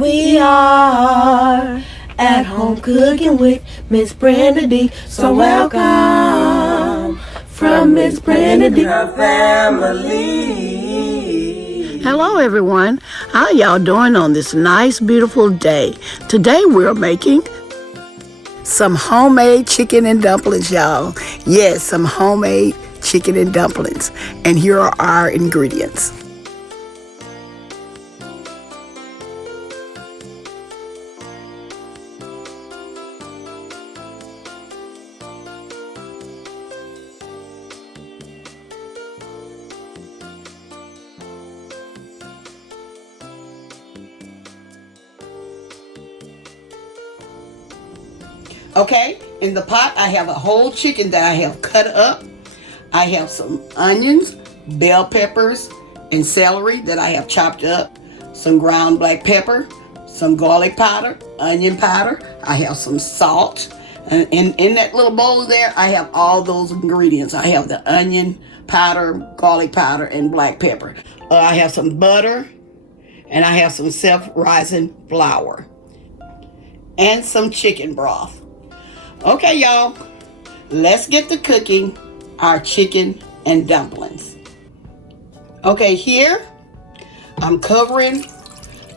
We are at home cooking with Miss Brenda D. So welcome from Miss Brenda D. family. Hello everyone. How y'all doing on this nice beautiful day? Today we're making some homemade chicken and dumplings, y'all. Yes, some homemade chicken and dumplings. And here are our ingredients. Okay, in the pot I have a whole chicken that I have cut up. I have some onions, bell peppers, and celery that I have chopped up. Some ground black pepper, some garlic powder, onion powder. I have some salt. And in that little bowl there, I have all those ingredients. I have the onion powder, garlic powder, and black pepper. I have some butter, and I have some self-rising flour, and some chicken broth. Okay, y'all, let's get to cooking our chicken and dumplings. Okay, here I'm covering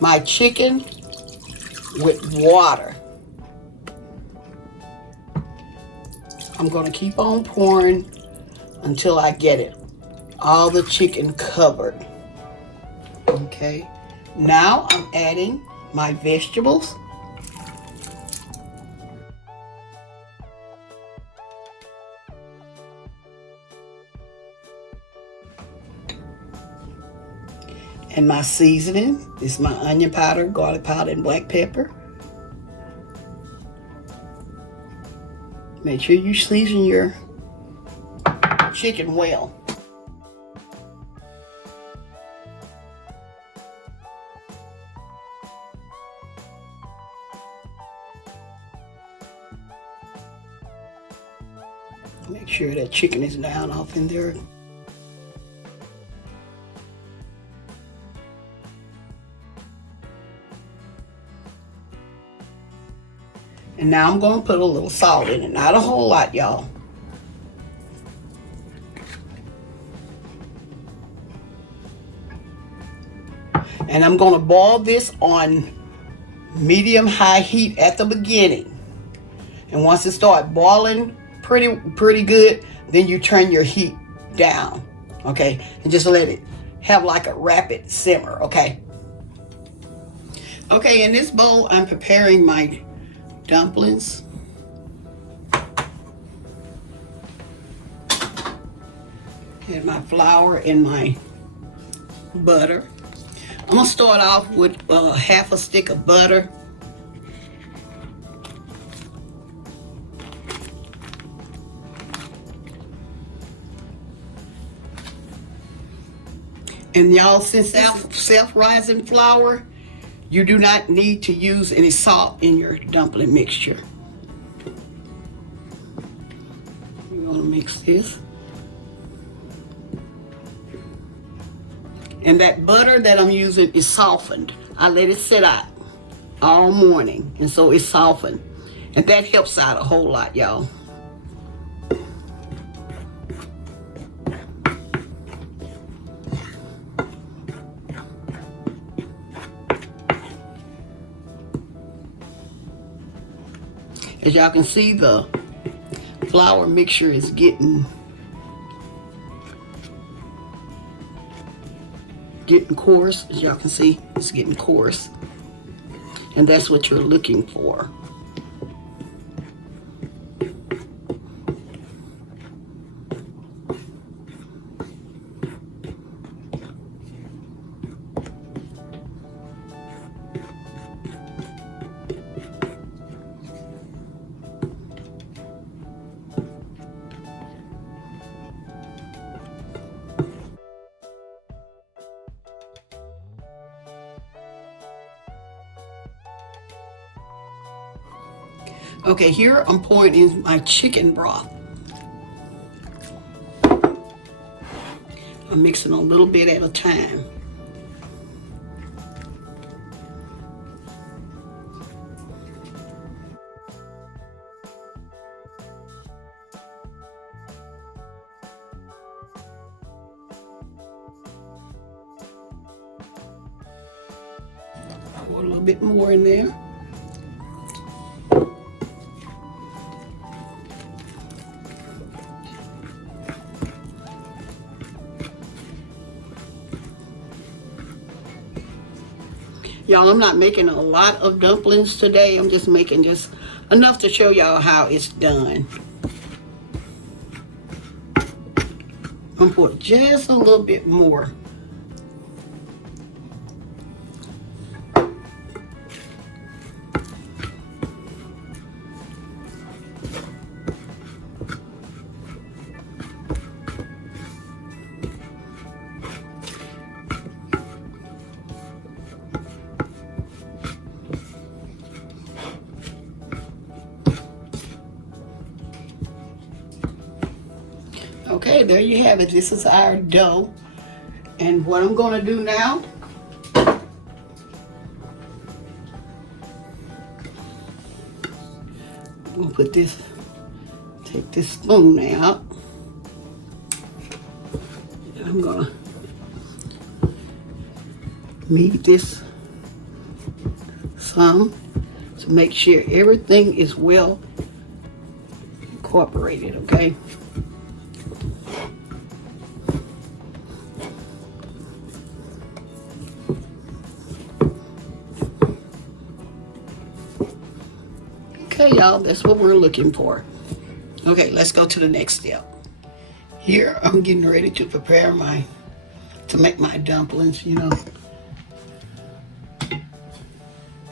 my chicken with water. I'm going to keep on pouring until I get it, all the chicken covered. Okay, now I'm adding my vegetables. And my seasoning is my onion powder, garlic powder, and black pepper. Make sure you season your chicken well. Make sure that chicken is down off in there. And now I'm going to put a little salt in it. Not a whole lot, y'all. And I'm going to boil this on medium-high heat at the beginning. And once it starts boiling pretty good, then you turn your heat down, okay? And just let it have like a rapid simmer, okay? Okay, in this bowl, I'm preparing my dumplings. And my flour and my butter. I'm gonna start off with half a stick of butter. And y'all, since self-rising flour, you do not need to use any salt in your dumpling mixture. You're gonna mix this. And that butter that I'm using is softened. I let it sit out all morning, and so it's softened. And that helps out a whole lot, y'all. As y'all can see, the flour mixture is getting coarse. As y'all can see, it's getting coarse. And that's what you're looking for. Okay, here I'm pouring in my chicken broth. I'm mixing a little bit at a time. Pour a little bit more in there. Y'all, I'm not making a lot of dumplings today. I'm just making just enough to show y'all how it's done. I'm gonna put just a little bit more. Okay, there you have it. This is our dough. And what I'm going to do now, I'm going to put this, take this spoon out. And I'm going to knead this some to make sure everything is well incorporated, okay? Okay, y'all, that's what we're looking for. Okay, let's go to the next step. Here, I'm getting ready to prepare to make my dumplings, you know.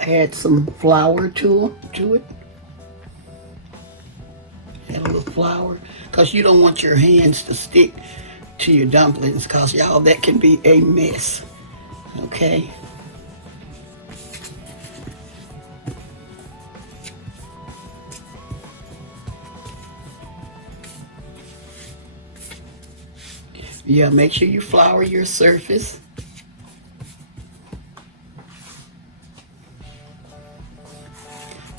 Add some flour to it. Add a little flour, because you don't want your hands to stick to your dumplings, because y'all, that can be a mess, okay? Yeah, make sure you flour your surface.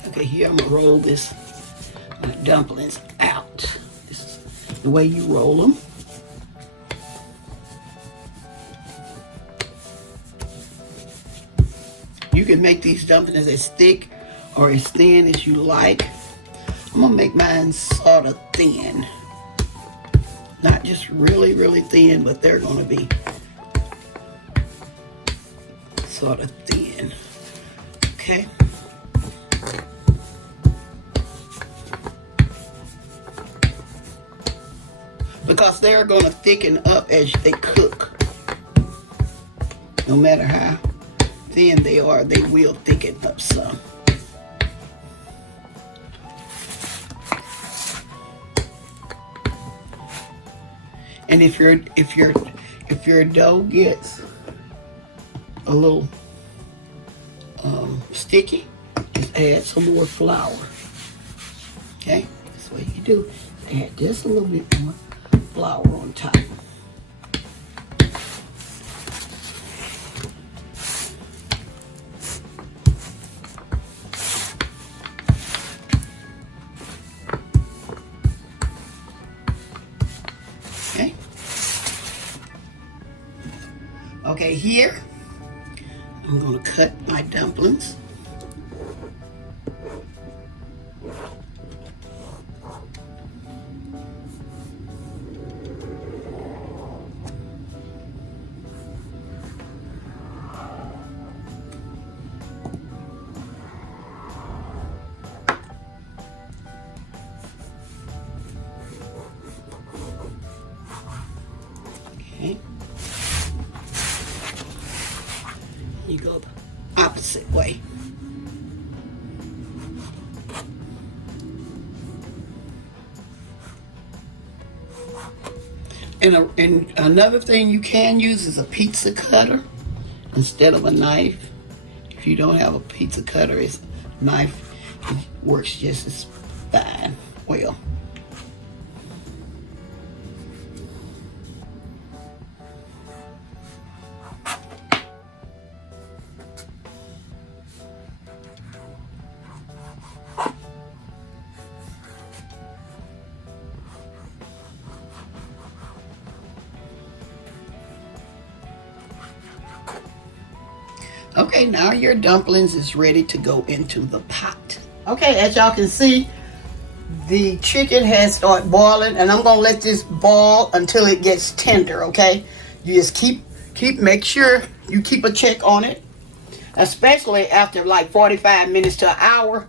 Okay, here I'm gonna roll my dumplings out. This is the way you roll them. You can make these dumplings as thick or as thin as you like. I'm gonna make mine sort of thin. Not just really, really thin, but they're gonna be sort of thin, okay? Because they're gonna thicken up as they cook. No matter how thin they are, they will thicken up some. And if your dough gets a little sticky, just add some more flour. Okay, that's what you do. Add just a little bit more flour on top. Okay. Okay, here I'm going to cut my dumplings. Okay. You go the opposite way. And another thing you can use is a pizza cutter instead of a knife. If you don't have a pizza cutter, it's a knife. It works just as fine. Well. Okay, now your dumplings is ready to go into the pot. Okay, as y'all can see, the chicken has started boiling, and I'm gonna let this boil until it gets tender. Okay, you just make sure you keep a check on it, especially after like 45 minutes to an hour.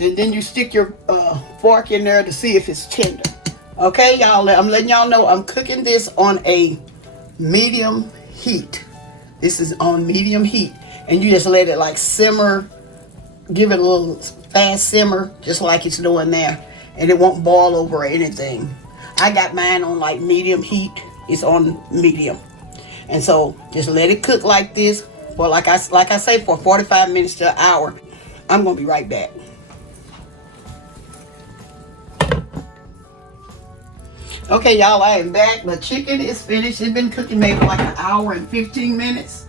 And then you stick your fork in there to see if it's tender. Okay, y'all, I'm letting y'all know I'm cooking this on a medium heat. This is on medium heat, and you just let it like simmer, give it a little fast simmer, just like it's doing there, and it won't boil over or anything. I got mine on like medium heat. It's on medium, and so just let it cook like this for like I say for 45 minutes to an hour. I'm gonna be right back. Okay, y'all, I am back. The chicken is finished. It's been cooking maybe like an hour and 15 minutes.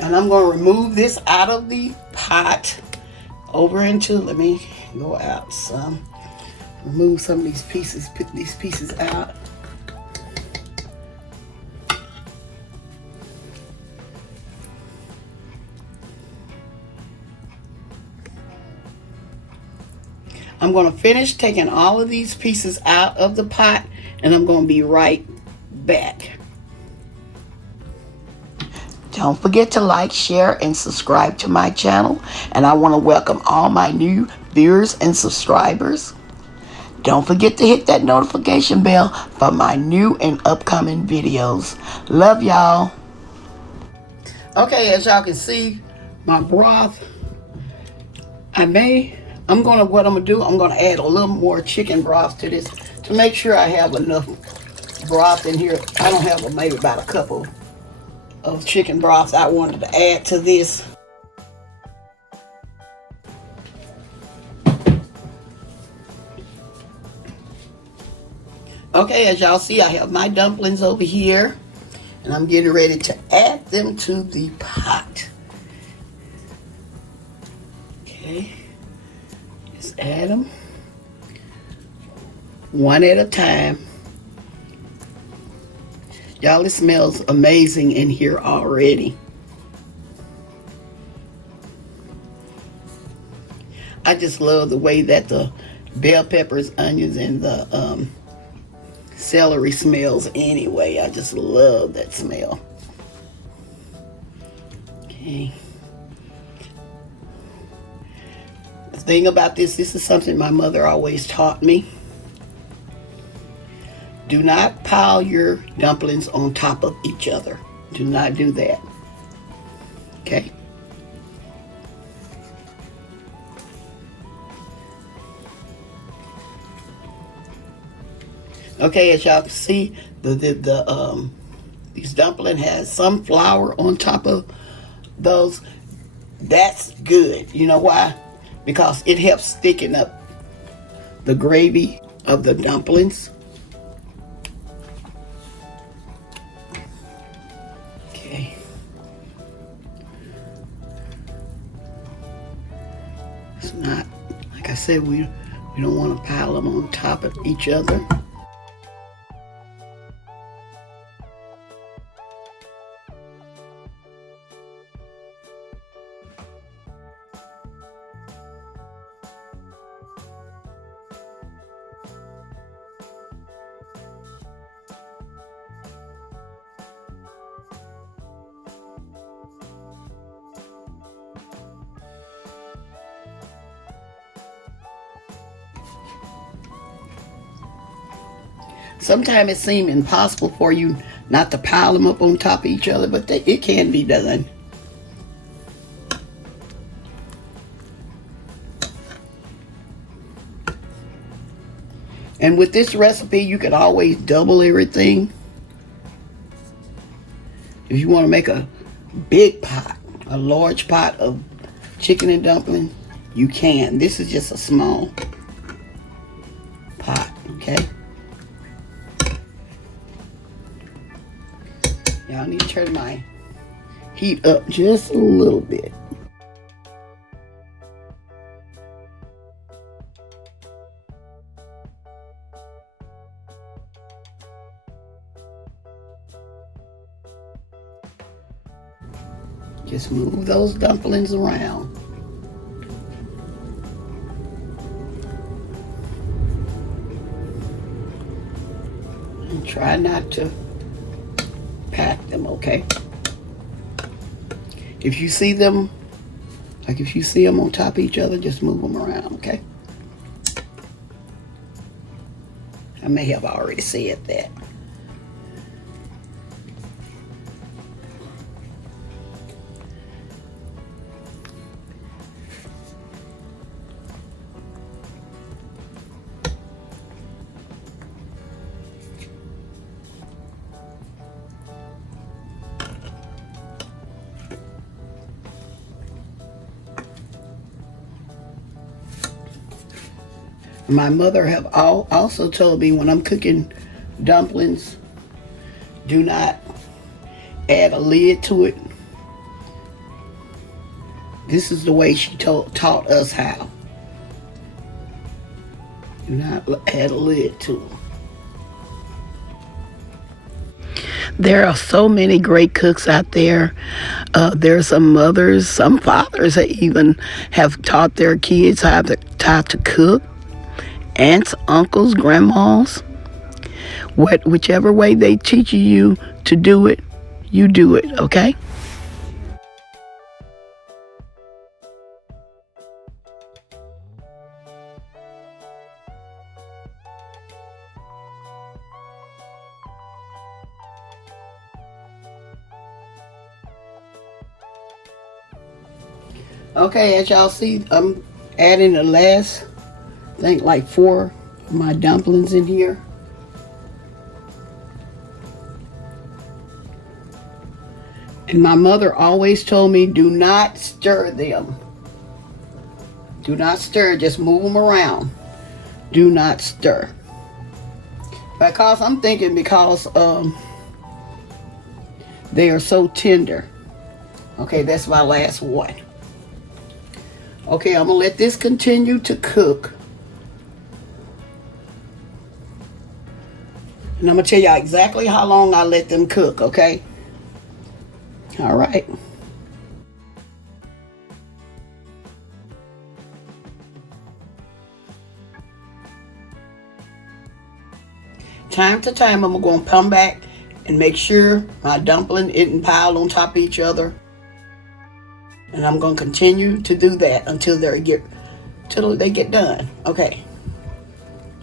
And I'm going to remove this out of the pot over into, let me go out some, remove some of these pieces, pick these pieces out. I'm going to finish taking all of these pieces out of the pot, and I'm going to be right back. Don't forget to like, share, and subscribe to my channel. And I want to welcome all my new viewers and subscribers. Don't forget to hit that notification bell for my new and upcoming videos. Love y'all. Okay, as y'all can see, my broth, what I'm gonna do, I'm gonna add a little more chicken broth to this to make sure I have enough broth in here. I don't have maybe about a couple of chicken broths I wanted to add to this. Okay, as y'all see, I have my dumplings over here, and I'm getting ready to add them to the pot. Okay, just add them one at a time. Y'all, it smells amazing in here already. I just love the way that the bell peppers, onions, and the celery smells anyway. I just love that smell. Okay. The thing about this is something my mother always taught me. Do not pile your dumplings on top of each other. Do not do that. Okay? Okay, as y'all can see, these dumplings has some flour on top of those. That's good. You know why? Because it helps thicken up the gravy of the dumplings. Okay. It's not, like I said, we don't want to pile them on top of each other. Sometimes it seems impossible for you not to pile them up on top of each other, but it can be done. And with this recipe, you can always double everything. If you want to make a big pot, a large pot of chicken and dumpling, you can. This is just a small pot, okay? Y'all need to turn my heat up just a little bit. Just move those dumplings around. And try not to pack them, okay? If you see them, like if you see them on top of each other, just move them around, okay? I may have already said that. My mother have also told me when I'm cooking dumplings, do not add a lid to it. This is the way she taught us how. Do not add a lid to them. There are so many great cooks out there. There are some mothers, some fathers that even have taught their kids how to cook. Aunts, uncles, grandmas, whichever way they teach you to do it, you do it, okay? Okay, as y'all see, I'm adding the last, I think like 4 of my dumplings in here. And my mother always told me, do not stir them. Do not stir, just move them around. Do not stir. Because I'm thinking because they are so tender. Okay, that's my last one. Okay, I'm gonna let this continue to cook. And I'm gonna tell y'all exactly how long I let them cook, okay? All right. Time to time, I'm gonna come back and make sure my dumpling isn't piled on top of each other. And I'm gonna continue to do that until they get done. Okay.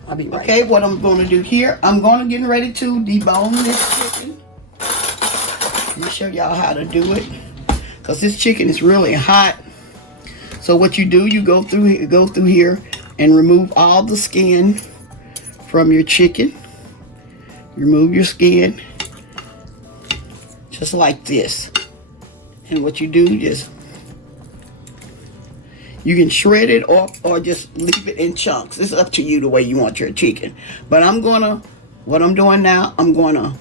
I'll be right. Okay, what I'm gonna do here, I'm gonna get ready to debone this chicken. Let me show y'all how to do it, because this chicken is really hot. So what you do, you go through here and remove all the skin from your chicken. Remove your skin just like this. And what you do is you can shred it or just leave it in chunks. It's up to you the way you want your chicken. But what I'm doing now, I'm gonna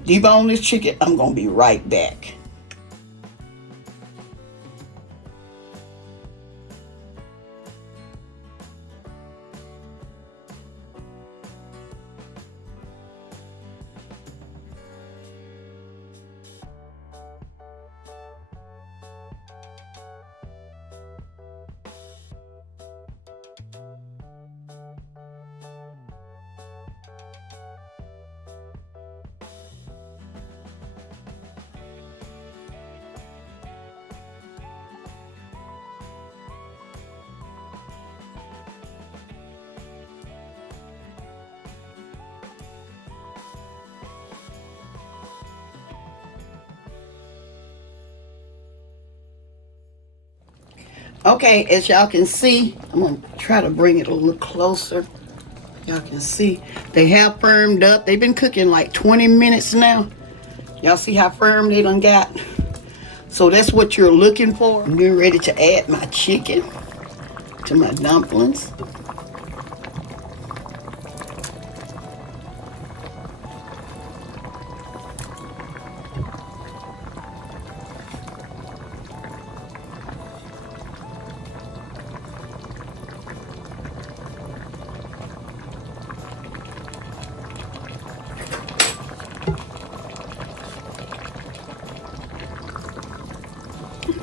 debone this chicken. I'm gonna be right back. Okay, as y'all can see, I'm gonna try to bring it a little closer. Y'all can see they have firmed up. They've been cooking like 20 minutes now. Y'all see how firm they done got? So that's what you're looking for. I'm getting ready to add my chicken to my dumplings.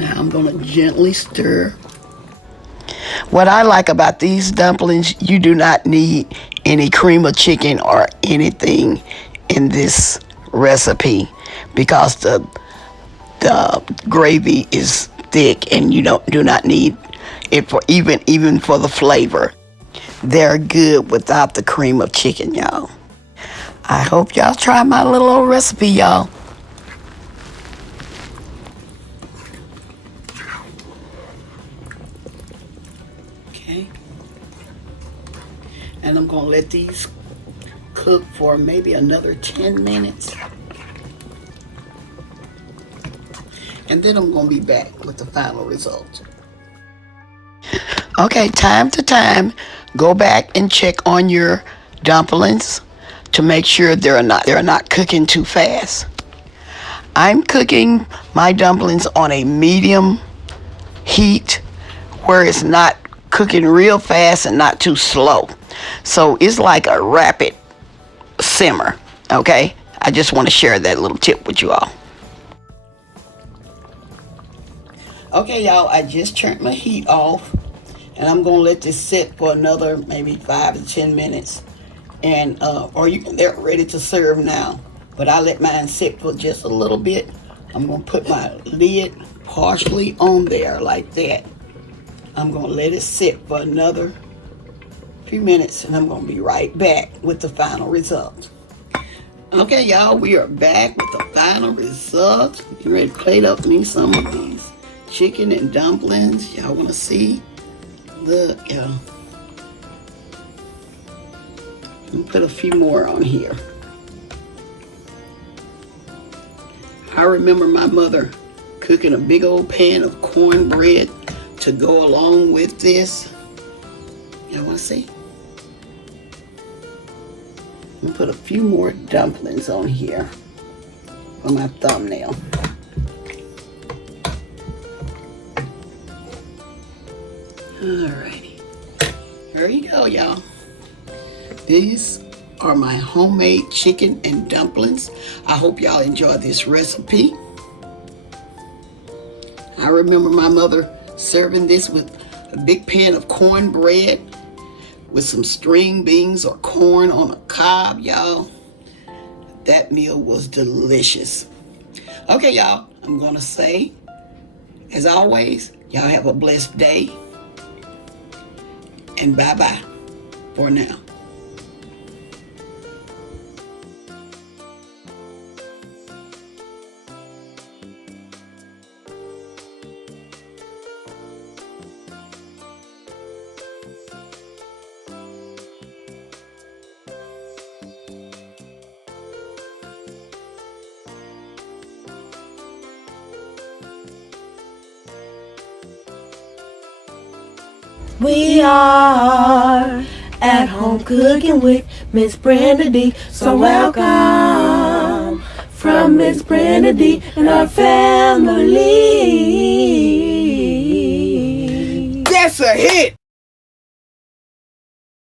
Now I'm going to gently stir. What I like about these dumplings, you do not need any cream of chicken or anything in this recipe because the gravy is thick and you do not need it for even for the flavor. They're good without the cream of chicken, y'all. I hope y'all try my little old recipe, y'all. Okay. And I'm going to let these cook for maybe another 10 minutes. And then I'm going to be back with the final result. Okay, time to time, go back and check on your dumplings to make sure they're not cooking too fast. I'm cooking my dumplings on a medium heat where it's not cooking real fast and not too slow. So it's like a rapid simmer, okay? I just want to share that little tip with you all. Okay, y'all, I just turned my heat off, and I'm going to let this sit for another maybe 5 to 10 minutes. And they're ready to serve now. But I let mine sit for just a little bit. I'm going to put my lid partially on there like that. I'm going to let it sit for another few minutes, and I'm going to be right back with the final result. Okay, y'all, we are back with the final result. You ready to plate up me some of these chicken and dumplings? Y'all want to see? Look, y'all. I'll put a few more on here. I remember my mother cooking a big old pan of cornbread to go along with this. Y'all want to see? I'm going to put a few more dumplings on here for my thumbnail. Alrighty. There you go, y'all. These are my homemade chicken and dumplings. I hope y'all enjoy this recipe. I remember my mother serving this with a big pan of cornbread with some string beans or corn on a cob, y'all. That meal was delicious. Okay, y'all, I'm going to say, as always, y'all have a blessed day. And bye-bye for now. We are at home cooking with Miss Brenda D. So welcome from Miss Brenda D and our family. That's a hit!